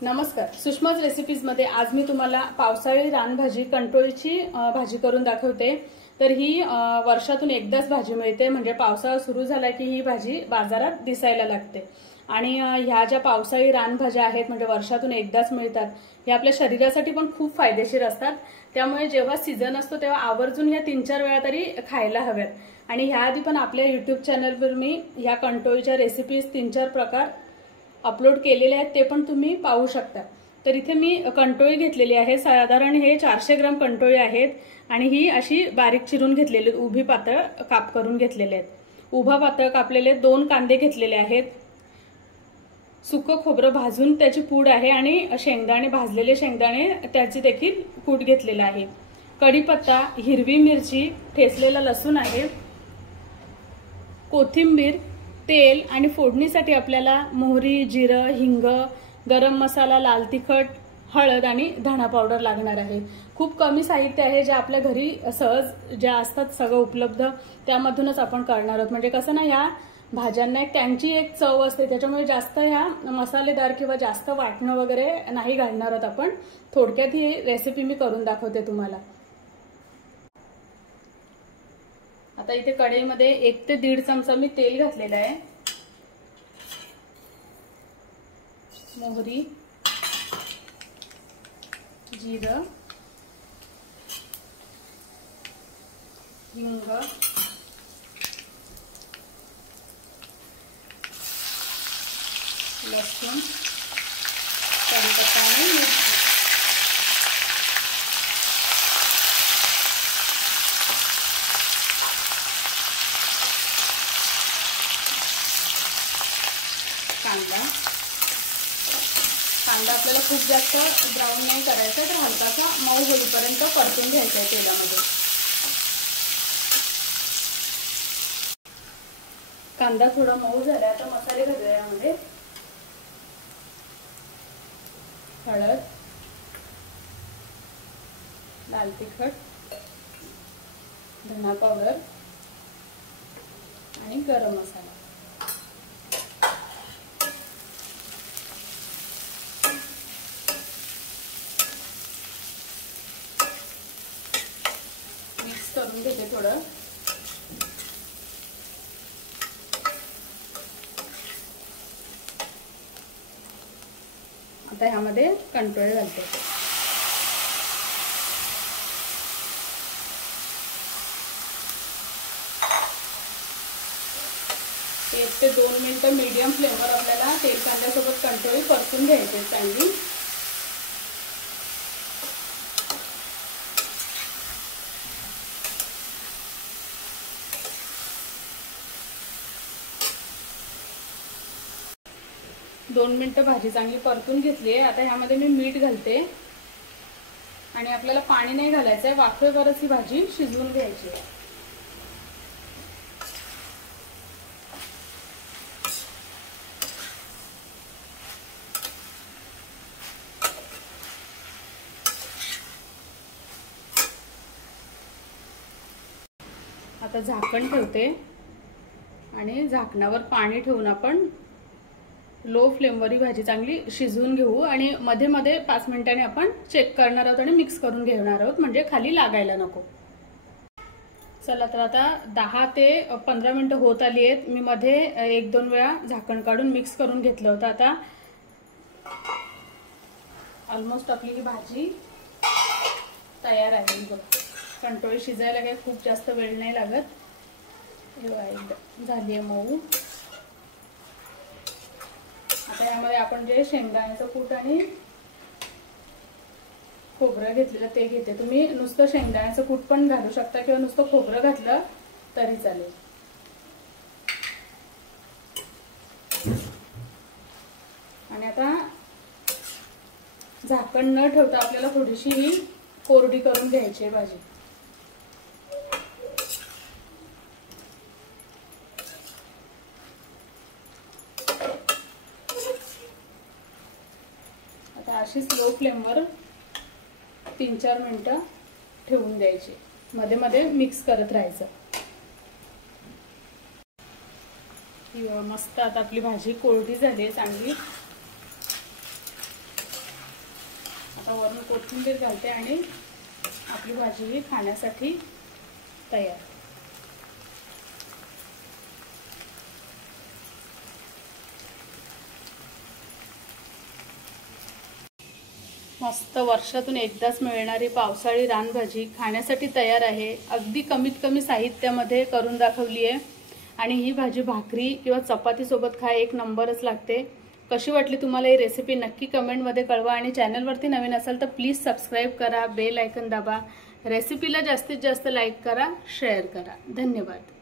नमस्कार, सुषमाज रेसिपीजमध्ये आज मी तुम्हाला पावसाळी रानभाजी कंटोळीची भाजी करून दाखवते। तर ही वर्षातून एकदाच भाजी मिळते, म्हणजे पावसाळा सुरू झाला की ही भाजी बाजारात दिसायला लागते। आणि ह्या ज्या पावसाळी रानभाज्या आहेत म्हणजे वर्षातून एकदाच मिळतात, हे आपल्या शरीरासाठी पण खूप फायदेशीर असतात। त्यामुळे जेव्हा सीझन असतो तेव्हा आवर्जून ह्या 3-4 वेळा तरी खायला हव्यात। आणि ह्या आधी पण आपल्या YouTube चॅनलवर मी ह्या कंटोळीच्या रेसिपीज 3-4 प्रकार अपलोड केलेले आहेत, ते पण तुम्ही पाहू शकता। तर इथे मी कंटोळी घेतलेली आहे, साधारण हे 400 ग्राम कंटोळी आहेत आणि ही अशी बारीक चिरून घेतलेली, उभी पातळ काप करून घेतलेले आहेत। उभा पातळ कापलेले 2 कांदे घेतलेले आहेत, सुकं खोबरं भाजून त्याची पूड आहे आणि शेंगदाणे, भाजलेले शेंगदाणे त्याची देखील पूड घेतलेला आहे। कढीपत्ता, हिरवी मिरची, ठेचलेला लसूण आहे, कोथिंबीर, तेल आणि फोडणीसाठी आपल्याला मोहरी, जिरं, हिंग, गरम मसाला, लाल तिखट, हळद आणि धणा पावडर लागणार आहे। खूप कमी साहित्य आहे, जे आपल्या घरी सहज ज्या असतात सगळं उपलब्ध त्यामधूनच आपण करणार आहोत। म्हणजे कसं ना, ह्या भाज्यांना त्यांची एक चव असते, त्याच्यामुळे जास्त ह्या मसालेदार किंवा जास्त वाटणं वगैरे नाही घालणार आहोत आपण। थोडक्यात ही रेसिपी मी करून दाखवते तुम्हाला। आता इथे कढईमध्ये 1 ते 1.5 चमचा मी तेल घातलेलं आहे। मोहरी, जिरं, हिंग, लसूण, कढीपत्ता आणि मिरची। कांदा आपल्याला खूप जास्त ब्राऊन नाही करायचा, तर हलकासा मऊ होईपर्यंत परतून घ्यायचा आहे तेलामध्ये। कांदा थोडा मऊ झाला, आता मसाले घालूया यामध्ये। हळद, लाल तिखट, धना पावडर आणि गरम मसाला। मिक्स करून घेते थोडं। आता ह्यामध्ये कंटोळी घालते। 1 ते 2 मिनिटं मीडियम फ्लेमवर आपल्याला तेल कांद्यासोबत कंटोळी परतून घ्यायची चांगली। दोन मिनिटं भाजी चांगली परतून घेतली आहे। आता ह्यामध्ये मी मीठ घालते आणि आपल्याला पाणी नाही घालायचं आहे, वाफेवरच ही भाजी शिजवून घ्यायची आहे। आता झाकण ठेवते आणि झाकणावर पाणी ठेवून आपण लो फ्लेमवर ही भाजी चांगली शिजवून घेऊ आणि मध्ये मध्ये 5 मिनिटांनी आपण चेक करणार आहोत आणि मिक्स करून घेणार आहोत, म्हणजे खाली लागायला नको। चला, तर आता 10 ते 15 मिनिटं होत आली आहेत। मी मध्ये 1-2 वेळा झाकण काढून मिक्स करून घेतलं होतं। आता ऑलमोस्ट आपली ही भाजी तयार आहे। बघ, कंटोळी शिजायला काही खूप जास्त वेळ नाही लागत, झाली आहे मऊ। आता यामध्ये आपण जे शेंगदाण्याचं कूट आणि खोबरं घेतलेलं ते घेते। तुम्ही नुसतं शेंगदाण्याचं कूट पण घालू शकता किंवा नुसतं खोबरं घातलं तरी चालेल। आणि आता झाकण न ठेवता आपल्याला थोडीशी ही कोरडी करून घ्यायची आहे भाजी। अशी स्लो फ्लेमवर 3-4 मिनिटं ठेवून द्यायची, मध्ये मध्ये मिक्स करत राहायचं। ही मस्त आता आपली भाजी कोरडी झाली आहे चांगली। आता वरून कोथिंबीर घालते आणि आपली भाजी ही खाण्यासाठी तयार। मस्त वर्षातून एकदाच मिळणारी पावसाळी रानभाजी खाण्यासाठी तयार आहे। अगदी कमीत कमी साहित्यामध्ये करून दाखवली आहे आणि ही भाजी भाकरी किंवा चपाती सोबत खाय एक नंबरच लागते। कशी वाटली तुम्हाला ही रेसिपी नक्की कमेंटमध्ये कळवा आणि चॅनलवरती नवीन असाल तर प्लीज सबस्क्राइब करा, बेल आयकॉन दाबा, रेसिपीला जास्तीत जास्त लाईक करा, शेअर करा। धन्यवाद।